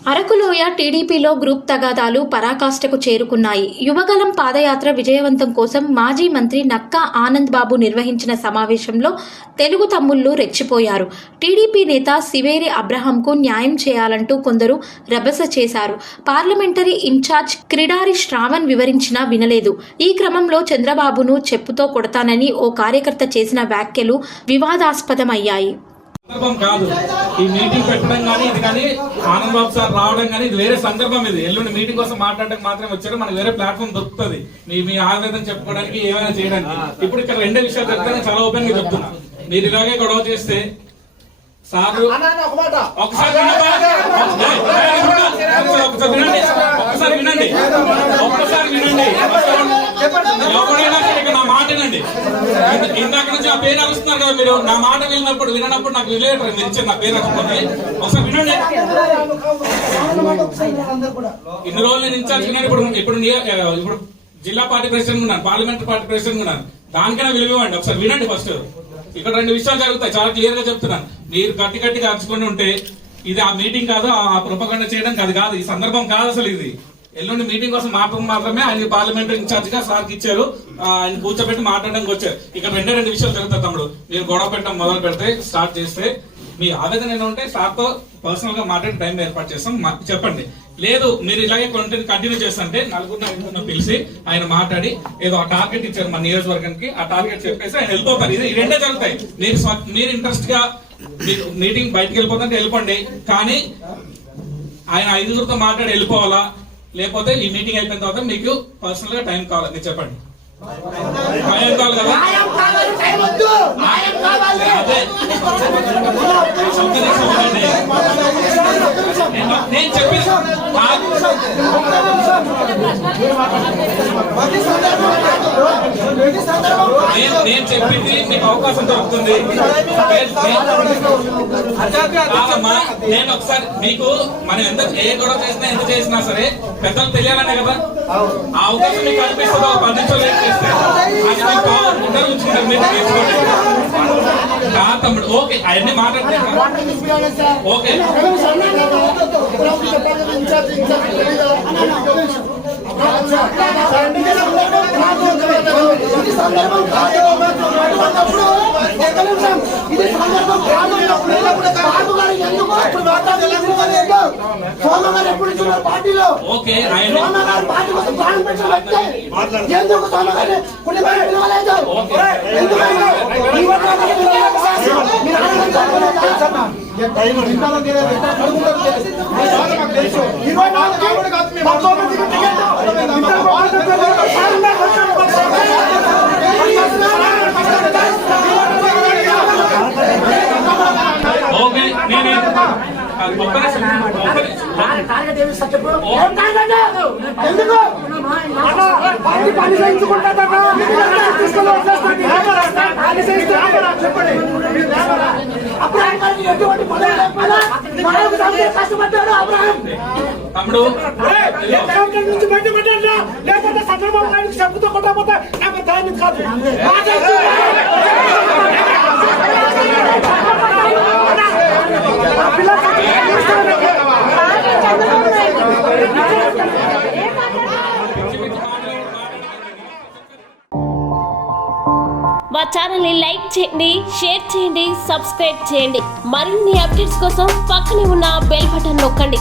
అరకులోయ టీడీపీలో గ్రూప్ తగాదాలు పరాకాష్ఠకు చేరుకున్నాయి. యువగళం పాదయాత్ర విజయవంతం కోసం మాజీ మంత్రి నక్కా ఆనంద్ బాబు నిర్వహించిన సమావేశంలో తెలుగు తమ్ముళ్లు రెచ్చిపోయారు. టీడీపీ నేత సివేరి అబ్రహాంకు న్యాయం చేయాలంటూ కొందరు రభస చేశారు. పార్లమెంటరీ ఇన్ఛార్జ్ క్రిడారి శ్రావణ్ వివరించినా వినలేదు. ఈ క్రమంలో చంద్రబాబును చెప్పుతో కొడతానని ఓ కార్యకర్త చేసిన వ్యాఖ్యలు వివాదాస్పదమయ్యాయి. సందర్భం కాదు ఈ మీటింగ్ పెట్టడం కానీ ఇది కానీ ఆనంద్ బాబు సార్ రావడం కానీ ఇది వేరే సందర్భం. ఇది ఎల్లుండి మీటింగ్ కోసం మాట్లాడడానికి మాత్రమే వచ్చారు. మనకు వేరే ప్లాట్ఫామ్ దొరుకుతుంది మీ ఆవేదన చెప్పుకోవడానికి ఏమైనా చేయడానికి. ఇప్పుడు ఇక్కడ రెండే విషయాలు చెప్తే నేను చాలా ఓపెన్ గా చెప్తున్నా. మీరు ఇలాగే గొడవ చేస్తే సార్ ఒకసారి వినండి ఎవరైనా నా మాట వినండి. ఇందాక నుంచి ఆ పేరు అరుస్తున్నారు కదా మీరు. నా మాట విన్నప్పుడు వినప్పుడు నాకు విలేటర్ మీరు ఇచ్చారు నా పేరు అరుస్తుంది. ఒకసారి వినండి. ఇన్ని రోజులు నేను ఇన్ఛార్జ్ విన్నాను. ఇప్పుడు జిల్లా పార్టీ ప్రెసిడెంట్ ఉన్నాను, పార్లమెంటరీ పార్టీ ప్రెసిడెంట్ ఉన్నాను. దానికైనా విలువ ఇవ్వండి. ఒకసారి వినండి. ఫస్ట్ ఇక్కడ రెండు విషయాలు జరుగుతాయి. చాలా క్లియర్ గా చెప్తున్నాను. మీరు గట్టిగా అరుచుకొని ఉంటే ఇది ఆ మీటింగ్ కాదు, ఆ ప్రొపగండ చేయడం కాదు. ఈ సందర్భం కాదు అసలు. ఇది ఎల్లుండి మీటింగ్ కోసం మాత్రమే ఆయన పార్లమెంటరీ ఇన్ఛార్జ్ గా సార్కి ఇచ్చారు. ఆయన కూర్చోబెట్టి మాట్లాడడానికి వచ్చారు. ఇక్కడ రెండు విషయాలు జరుగుతాయి తమ్ముడు. మీరు గొడవ పెట్టడం మొదలు పెడితే స్టార్ట్ చేస్తే మీ ఆవేదన ఏమైనా ఉంటే సార్తో పర్సనల్ గా మాట్లాడే టైం ఏర్పాటు చేస్తాం. చెప్పండి. లేదు మీరు ఇలాగే కంటిన్యూ చేస్తుంటే నలుగురిని పిలిచి ఆయన మాట్లాడి ఏదో ఆ టార్గెట్ ఇచ్చారు మన నియోజకవర్గానికి, ఆ టార్గెట్ చెప్పేసి ఆయన వెళ్ళిపోతారు. ఇది రెండే జరుగుతాయి. మీరు ఇంట్రెస్ట్ గా మీటింగ్ బయటకు వెళ్ళిపోతుంటే వెళ్ళిపోండి. కానీ ఆయన ఐదుగురితో మాట్లాడి వెళ్ళిపోవాలా, లేకపోతే ఈ మీటింగ్ అయిపోయిన తర్వాత మీకు పర్సనల్ గా టైం కావాలి. మీరు చెప్పండి. టైం కావాలి కదా. నేను చెప్పింది మీకు అవకాశం దొరుకుతుంది. నేను ఒకసారి మీకు మనం ఎంత ఏ గొడవ చేసినా ఎంత చేసినా సరే పెద్దలు తెలియాలనే కదా. ఆ అవకాశం మీకు కనిపిస్తుంది. 10 నిమిషాలు ఏం చేస్తే తమ్ముడు ఓకే అవన్నీ మాట్లాడుతున్నాను. ఓకే ఓకే తమ్ముడు నుంచి బయటపడ్డా లేకపోతే చంద్రబాబు నాయుడు చెప్పుతో కొట్టకపోతే నాకు ధైర్యం కాదు. మా ఛానల్ని లైక్ చేయండి, షేర్ చేయండి, సబ్స్క్రైబ్ చేయండి. మరిన్ని అప్డేట్స్ కోసం పక్కనే ఉన్న బెల్ బటన్ నొక్కండి.